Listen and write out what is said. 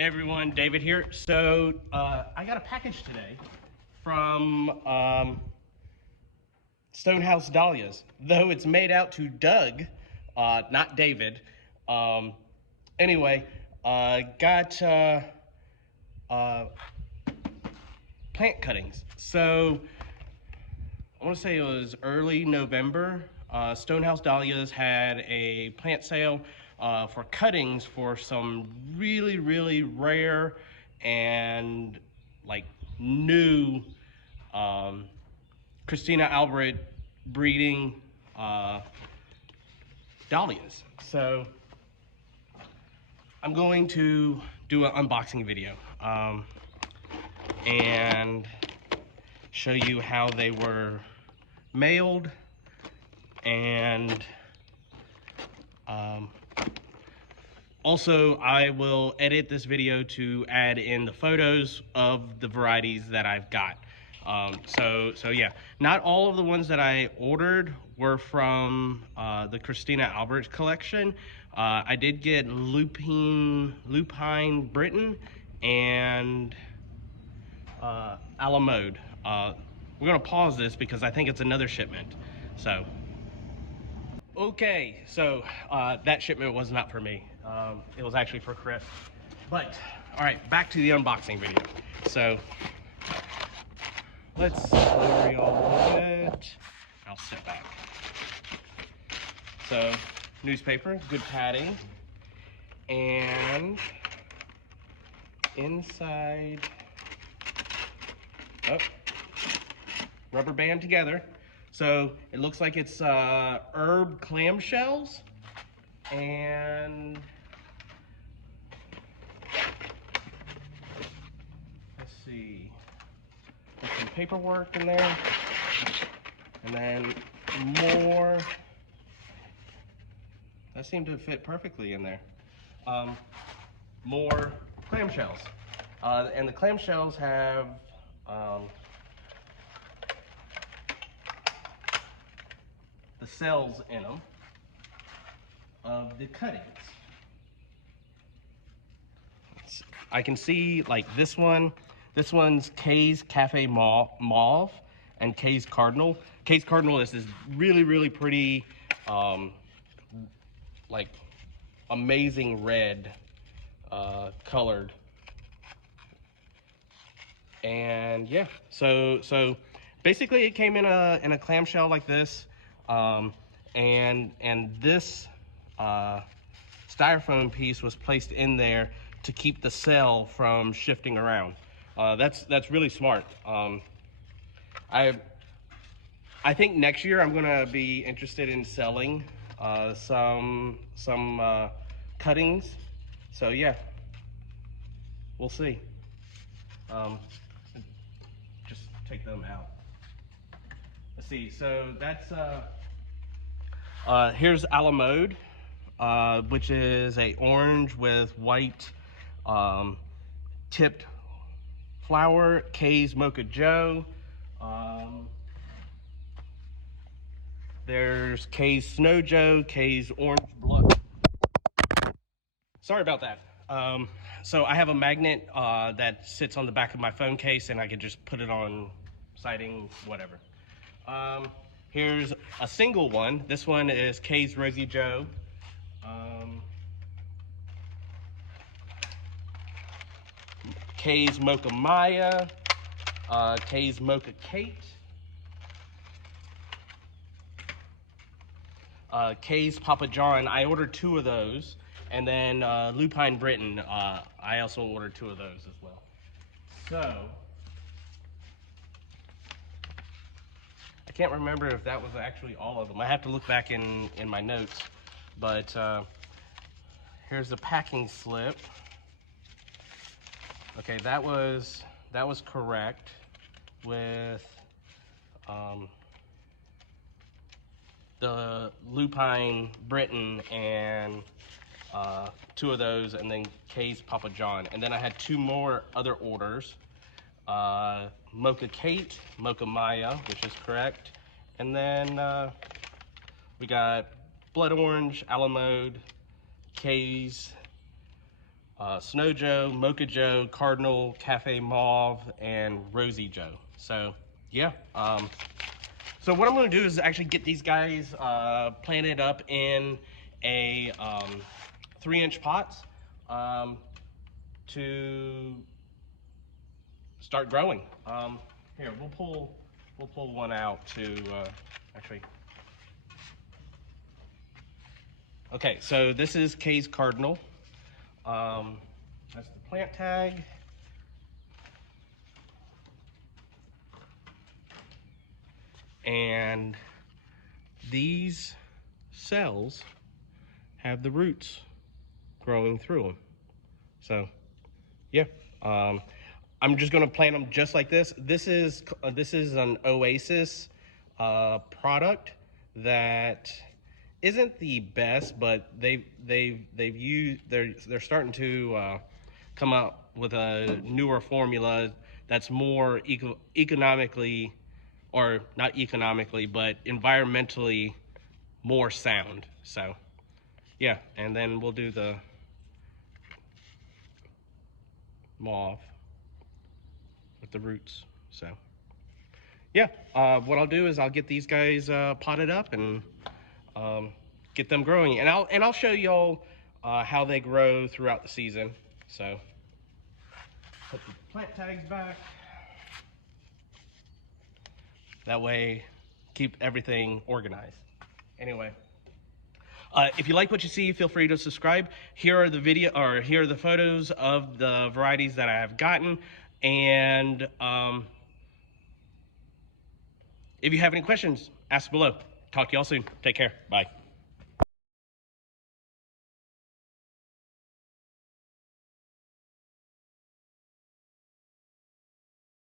Hey everyone, David here. So I got a package today from Stonehouse Dahlias, though it's made out to Doug, not David. Anyway, got plant cuttings. So I want to say it was early November. Stonehouse Dahlias had a plant sale for cuttings for some really rare and like new Christina Albert breeding dahlias. So I'm going to do an unboxing video and show you how they were mailed, and also I will edit this video to add in the photos of the varieties that I've got. So yeah, not all of the ones that I ordered were from the Christina Albert collection. I did get Lupine Britain and Alamode. We're gonna pause this because I think it's another shipment. So, okay, so that shipment was not for me. It was actually for Chris. But, all right, back to the unboxing video. So, let's lower you all a little bit. I'll sit back. So, newspaper, good padding, and inside, oh, rubber band together. So it looks like it's herb clamshells, and let's see, there's some paperwork in there, and then more. That seemed to fit perfectly in there. More clamshells, and the clamshells have the cells in them of the cuttings. I can see like this one's Kay's Cafe Mauve and Kay's Cardinal. Kay's Cardinal is this really pretty, like amazing red colored. And yeah, so basically it came in a clamshell like this. And this styrofoam piece was placed in there to keep the cell from shifting around. That's really smart. I think next year I'm gonna be interested in selling some cuttings. So yeah, we'll see. Just take them out. Let's see. So that's here's Alamode, which is a orange with white tipped flower. Kay's Mocha Joe. There's Kay's Snow Joe, Kay's Orange Blood. Sorry about that. So I have a magnet that sits on the back of my phone case, and I can just put it on siding, whatever. Here's a single one. This one is Kay's Rosie Joe. Kay's Mocha Maya. Kay's Mocha Kate. Kay's Papa John. I ordered 2 of those. And then Lupine Britain. I also ordered 2 of those as well. So I can't remember if that was actually all of them. I have to look back in my notes. But here's the packing slip. Okay, that was correct with the Lupine Britain and 2 of those, and then Kay's Papa John. And then I had 2 more other orders. Mocha Kate, Mocha Maya, which is correct. And then we got Blood Orange, Alamode, Kay's Snow Joe, Mocha Joe, Cardinal, Cafe Mauve, and Rosy Joe. So yeah. So what I'm going to do is actually get these guys planted up in a 3-inch pots to start growing. Here, we'll pull one out to actually. Okay, so this is Kay's Cardinal. That's the plant tag. And these cells have the roots growing through them. So, yeah. I'm just gonna plant them just like this. This is an Oasis product that isn't the best, but they're starting to come up with a newer formula that's more economically, or not economically, but environmentally more sound. So yeah, and then we'll do the mauve with the roots. So yeah, what I'll do is I'll get these guys potted up and get them growing, and I'll show y'all how they grow throughout the season. So put the plant tags back. That way, keep everything organized. Anyway, if you like what you see, feel free to subscribe. Here are the photos of the varieties that I have gotten, and if you have any questions, ask below. Talk to y'all soon. Take care. Bye.